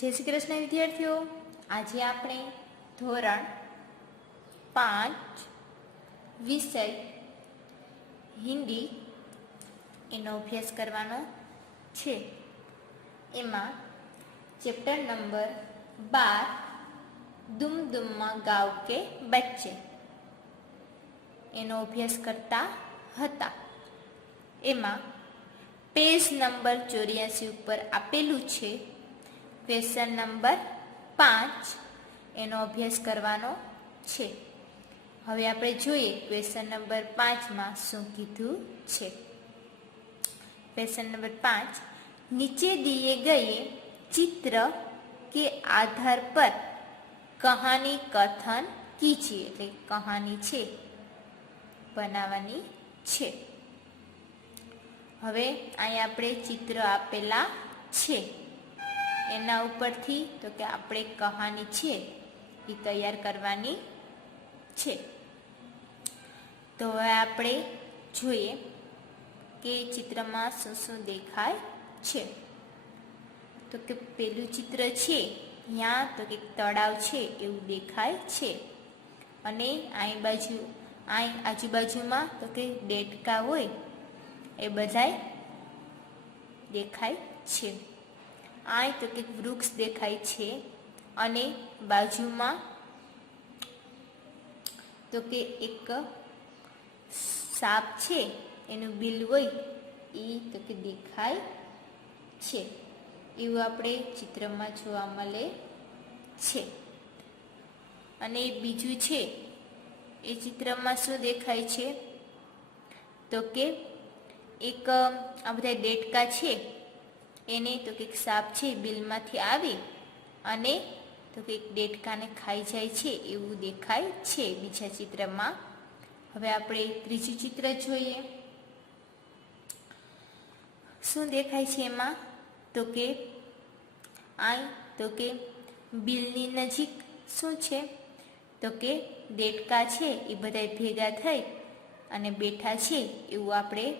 जय श्री कृष्ण विद्यार्थीओ। आज आपणे धोरण 5 विषय हिंदी एनो अभ्यास करवानो छे। एमां चेप्टर नंबर 12 दुम दुम्मा गाँव के बच्चे एनो अभ्यास करता हता। एमां पेज नंबर 84 पर आपेलू छे क्वेश्चन नंबर 5 एनो अभ्यास करवानो छे। हवे आपणे जोईए क्वेश्चन नंबर 5 में शुं कीधुं छे। क्वेश्चन नंबर 5, नीचे दिए गए चित्र के आधार पर कहानी कथन कीजिए। एटले कहानी छे बनावानी छे। हवे अहीं आपणे चित्र आपेला छे एना उपरथी तो के आपणे कहानी छे ई तैयार करवानी छे। तो हवे आपणे जोईए के चित्र में शुं शुं देखाय छे। तो के पेलुं चित्र छे यहाँ तो के तळाव छे एवुं देखाय छे अने आई आजुबाजुमां तो के डेटका होय ए बधाय देखाय छे। आई तो के वृक्ष देखाय छे अने बाजुमां तो के एक साप छे एनुं बिल होय ई तो के देखाय छे। एवुं आपणे चित्रमां जोवा मळे छे। अने बीजुं छे ए चित्रमां शुं देखाय छे तो के एक आ बधा डेटका छे एने तो के साप छे बिलमांथी आवी अने तो के डेटकाने खाई जाय छे एवुं देखाय छे बीजा चित्रमां। हवे आपणे त्रीजुं चित्र जोईए शुं देखाय छे एमां तो के आई तो के बिलनी नजीक शुं छे तो के डेटका छे ए बधाय भेगा थई अने बेठा छे एवुं आपणे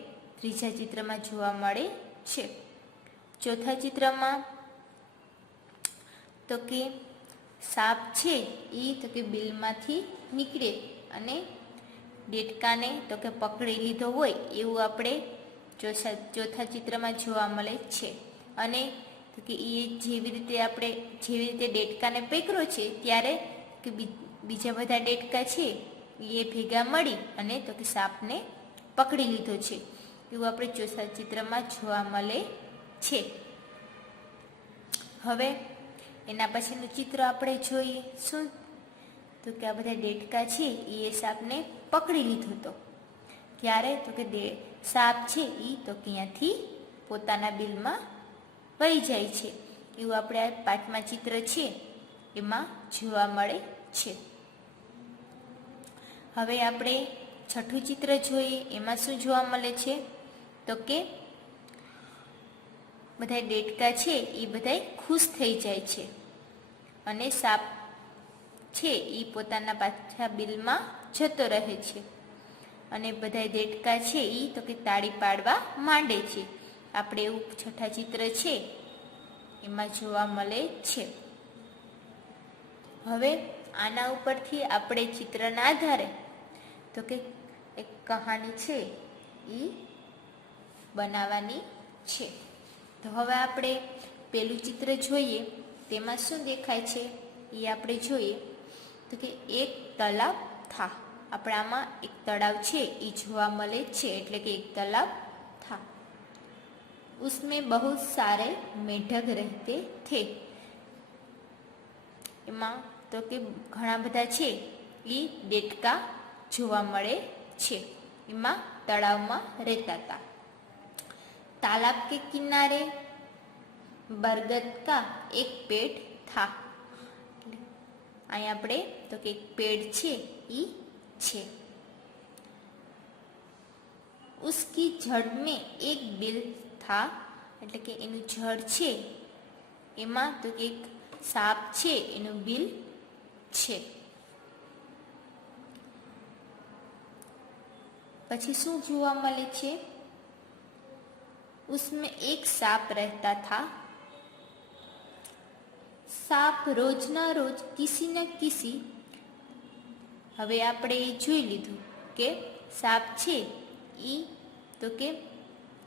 त्रीजा चित्रमां जोवा मळे छे। चौथा चित्रमां तो के साप छे ई तो के बिलमांथी निकळे अने डेटकाने तो के पकड़ी लीधो होय एवुं आपणे चौथा चित्रमां जोवा मळे छे। अने तो के ई जेवी रीते डेटकाने पकड्यो छे त्यारे के बीजा बधा डेटका छे ए भेगा मळी अने तो के सापने पकड़ी लीधो छे एवुं आपणे चौथा चित्रमां जोवा मळे छे। हवे एना पछीनुं चित्र आपणे जोईए शुं तो के आ बधा डेटका छे ए सापने पकड़ी लीधो तो त्यारे तो के साप छे ई तो क्यांथी पोताना बिलमां वही जाय छे एवुं आपणे आ पाठमां चित्र छे एमां जोवा मळे छे। हवे आपणे छठुं चित्र जोईए एमां शुं जोवा मळे छे तो के बधाय डेटका छे ई बधाय खुश थई जाय छे अने साप छे ई पोताना पाछा बिलमां जतो रहे छे अने बधाय डेटका छे ई तो के ताળી पाडवा मांडे छे। आपणे एवुं छठा चित्र छे एमां जोवा मळे छे। हवे आना उपरथी आपणे चित्रना आधारे तो के एक कहानी छे ई बनावानी छे। तो हवे आपणे पेलुं चित्र जोईए तेमां शुं देखाय छे ए आपणे जोईए तो के एक तलाव था। आपणे आमां एक तळाव छे ए जोवा मळे छे एटले के एक तलाव था। उसमें बहुत सारे मेढक रहते थे। एमां तो के घणा बधा छे ए डेटका जोवा मळे छे एमां तळावमां रहेता हता। तालाब के किनारे बरगद का एक पेड़ था। अहीं आपणे तो के एक पेड़ छे ई छे। उसकी जड़ में एक बिल था एटले के एनुं जड़ छे एमां तो के एक साप छे एनुं बिल छे। पछी शुं जोवा मळे छे उसमें एक सांप रहता था। સાપ રોજના રોજ કિસી ન કિસી, હવે આપણે જોઈ લીધું કે સાપ છે એ તો કે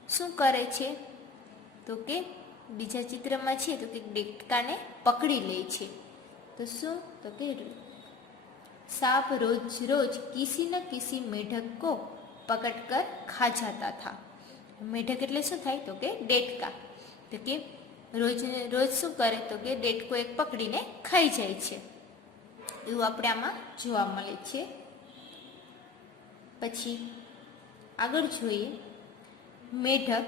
શું કરે છે, તો કે બીજા ચિત્રમાં છે તો કે દેડકાને પકડી લે છે. તો શું, તો કે સાપ રોજ રોજ કિસી ન કિસી મેઢક કો પકડ કર ખા જાતા થા. મેઢક એટલે શું થાય, તો કે દેડકા. તો કે રોજ રોજ શું કરે, તો કે દેડકો એક પકડીને ખાઈ જાય છે, એવું આપણે આમાં જોવા મળે છે. પછી આગળ જોઈએ, મેઢક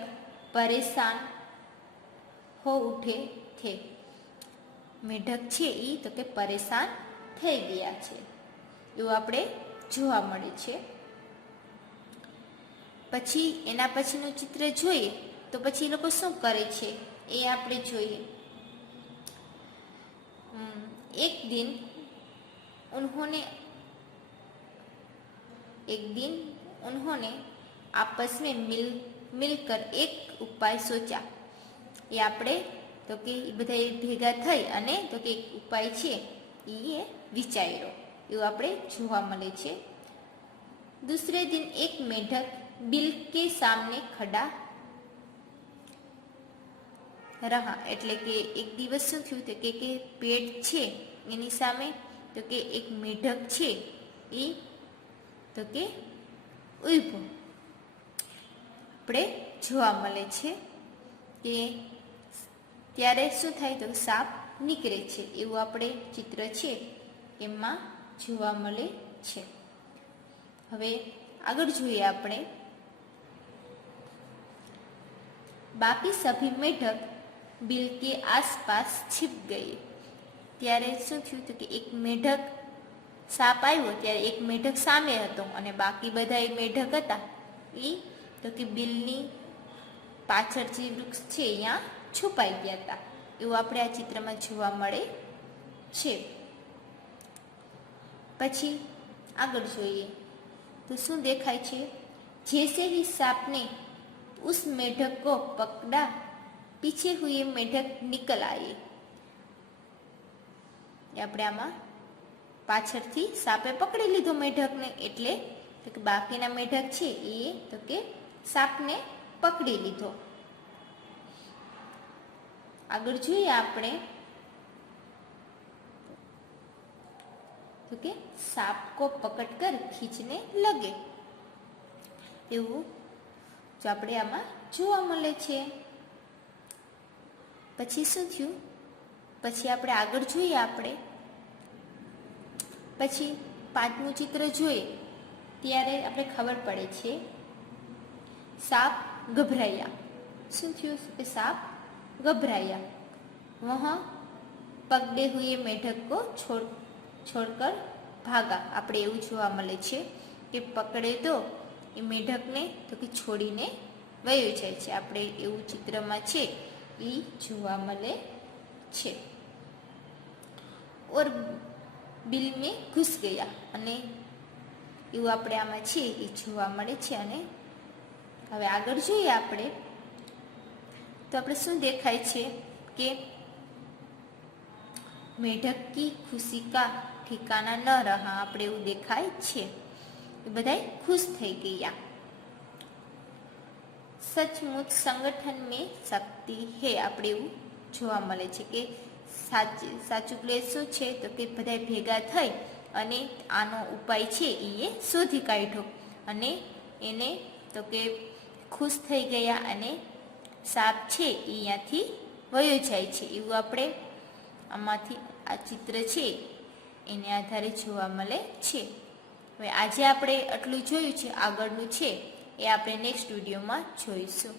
પરેશાન હો ઉઠે થે. મેઢક છે એ તો કે પરેશાન થઈ ગયા છે, એવું આપણે જોવા મળે છે. પછી એના પછીનું ચિત્ર જોઈએ તો પછી એ લોકો શું કરે છે એ આપણે જોઈએ. એક દિન उन्होंने आपस में मिलकर एक उपाय सोचा. એ આપણે તો કે બધા ભેગા થઈ અને તો કે એક ઉપાય છે એ વિચાર્યો, એવું આપણે જોવા મળે છે. दूसरे दिन एक मेढक बिल के सामने खड़ा रहा. એટલે કે એક દિવસ શું થયું તો કે પેટ છે એની સામે તો કે એક મેઢક છે એ તો કે ઊભો આપણે જોવા મળે છે. કે ત્યારે શું થાય તો સાપ નીકળે છે, એવું આપણે ચિત્ર છે એમાં જોવા મળે છે. હવે આગળ જોઈએ આપણે, બાકી સભી મેઢક बिल के आसपास छिप गए. ત્યારે શું થયું તો કે એક મેઢક સાપ આવ્યો ત્યારે એક મેઢક સામે હતો અને બાકી બધા એ મેઢક હતા એ તો કે બિલની પાછળ જે વૃક્ષ છે અહીંયા છુપાઈ ગયા હતા, એવું આપણે આ ચિત્રમાં જોવા મળે છે. પછી આગળ જોઈએ તો શું દેખાય છે, जैसे ही सांप ने उस मेढक को पकड़ा पीछे हुए मेढक निकल आए. આપણે આમાં પાછળથી સાપે પકડી લીધો મેઢકને, એટલે તો કે બાકીના મેઢક છે એ તો કે સાપને પકડી લીધો. આગળ જોઈએ આપણે તો કે સાપ કો પકડ કર ખીંચને લગે, એવું જો આપણે આમાં જોવા મળે છે. પછી શું થયું, પછી આપણે આગળ જોઈએ આપણે પછી પાંચમું ચિત્ર જોઈએ ત્યારે આપણે ખબર પડે છે સાપ ગભરાયા. શું થયું કે સાપ ગભરાયા. વહાં પકડે હુએ મેઢક કો છોડકર ભાગા. આપણે એવું જોવા મળે છે કે પકડે તો એ મેઢકને તો કે છોડીને વયો જાય છે, આપણે એવું ચિત્રમાં છે એ જોવા મળે છે. ઓર બિલ મેં ઘૂસ ગયા, અને એવું આપણે આમાં છે એ જોવા મળે છે. અને હવે આગળ જોઈએ આપણે તો આપણે શું દેખાય છે કે મેઢક કી ખુશી કા ઠિકાના ન રહા. આપણે એવું દેખાય છે, એ બધા ખુશ થઈ ગયા. સચમુચ સંગઠન મેં શક્તિ હે. આપણે એવું જોવા મળે છે કે સાચું પ્લેસ શું છે તો કે બધા ભેગા થઈ અને આનો ઉપાય છે એ શોધી કાઢ્યો અને એને તો કે ખુશ થઈ ગયા અને સાપ છે એ અહીંયાથી વયો જાય છે, એવું આપણે આમાંથી આ ચિત્ર છે એને આધારે જોવા મળે છે. હવે આજે આપણે આટલું જોયું છે, આગળનું છે એ આપણે નેક્સ્ટ વિડીયોમાં જોઈશું.